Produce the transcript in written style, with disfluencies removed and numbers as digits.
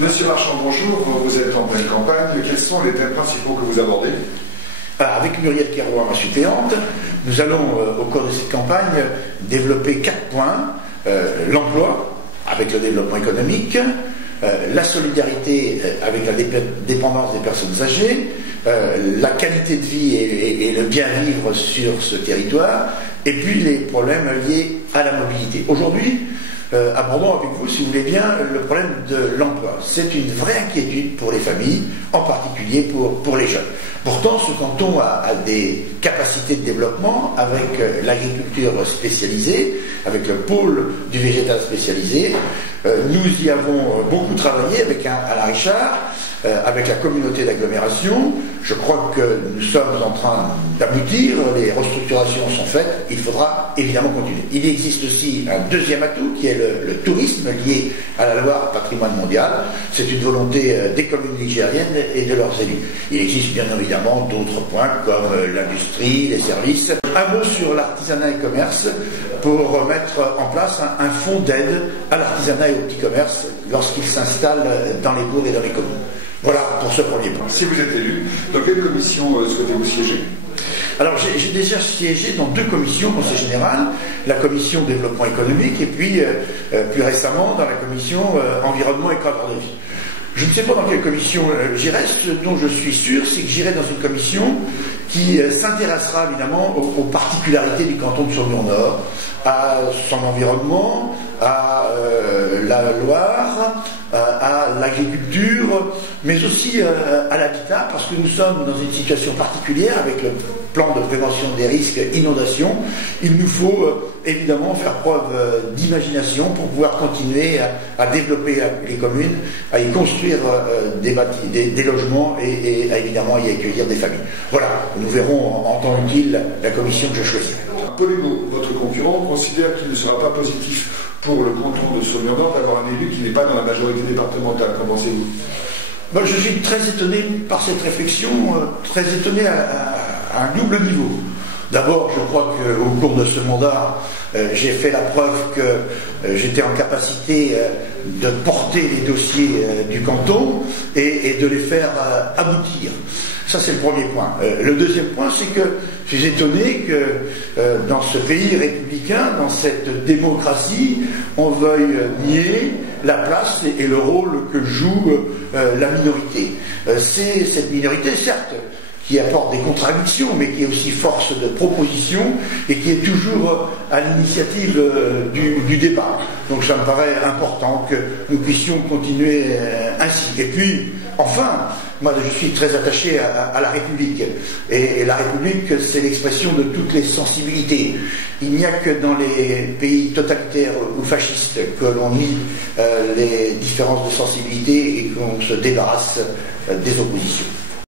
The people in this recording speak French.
Monsieur Marchand, bonjour. Vous êtes en pleine campagne. Quels sont les thèmes principaux que vous abordez? Alors, avec Muriel Kerouan, ma suppléante, nous allons, au cours de cette campagne, développer 4 points. L'emploi, avec le développement économique, la solidarité avec la dépendance des personnes âgées, la qualité de vie et le bien-vivre sur ce territoire, et puis les problèmes liés à la mobilité. Aujourd'hui, abordons avec vous, si vous voulez bien, le problème de l'emploi. C'est une vraie inquiétude pour les familles, en particulier pour les jeunes. Pourtant, ce canton a des capacités de développement avec l'agriculture spécialisée, avec le pôle du végétal spécialisé. Nous y avons beaucoup travaillé avec Alain Richard, avec la communauté d'agglomération. Je crois que nous sommes en train d'aboutir, les restructurations sont faites, il faudra évidemment continuer. Il existe aussi un deuxième atout qui est le tourisme lié à la Loire patrimoine mondial. C'est une volonté des communes ligériennes et de leurs élus. Il existe bien évidemment d'autres points comme l'industrie, les services. Un mot sur l'artisanat et commerce pour mettre en place un fonds d'aide à l'artisanat et au petit commerce lorsqu'il s'installe dans les bourgs et dans les communes. Voilà pour ce premier point. Si vous êtes élu, dans quelle commission souhaitez-vous siéger? Alors j'ai déjà siégé dans 2 commissions, conseil général, la commission développement économique et puis plus récemment dans la commission environnement et cadre de vie. Je ne sais pas dans quelle commission j'irai, ce dont je suis sûr, c'est que j'irai dans une commission qui s'intéressera évidemment aux particularités du canton de Saumur-Nord, à son environnement, à la Loire, à l'agriculture, mais aussi à l'habitat, parce que nous sommes dans une situation particulière avec le plan de prévention des risques inondation. Il nous faut évidemment faire preuve d'imagination pour pouvoir continuer à développer les communes, à y construire des logements et à évidemment y accueillir des familles. Voilà, nous verrons en temps utile la commission que je choisirai. Paul-Hugo, votre concurrent, considère qu'il ne sera pas positif pour le canton de Saumur-Nord d'avoir un élu qui n'est pas dans la majorité départementale. Qu'en pensez-vous? Je suis très étonné par cette réflexion, très étonné à un double niveau. D'abord, je crois qu'au cours de ce mandat, j'ai fait la preuve que j'étais en capacité de porter les dossiers du canton et de les faire aboutir. Ça, c'est le premier point. Le deuxième point, c'est que je suis étonné que dans ce pays républicain, dans cette démocratie, on veuille nier la place et le rôle que joue la minorité. C'est cette minorité, certes, qui apporte des contradictions, mais qui est aussi force de proposition et qui est toujours à l'initiative du débat. Donc ça me paraît important que nous puissions continuer ainsi. Et puis, enfin, moi je suis très attaché à la République. Et la République, c'est l'expression de toutes les sensibilités. Il n'y a que dans les pays totalitaires ou fascistes que l'on nie les différences de sensibilité et qu'on se débarrasse des oppositions.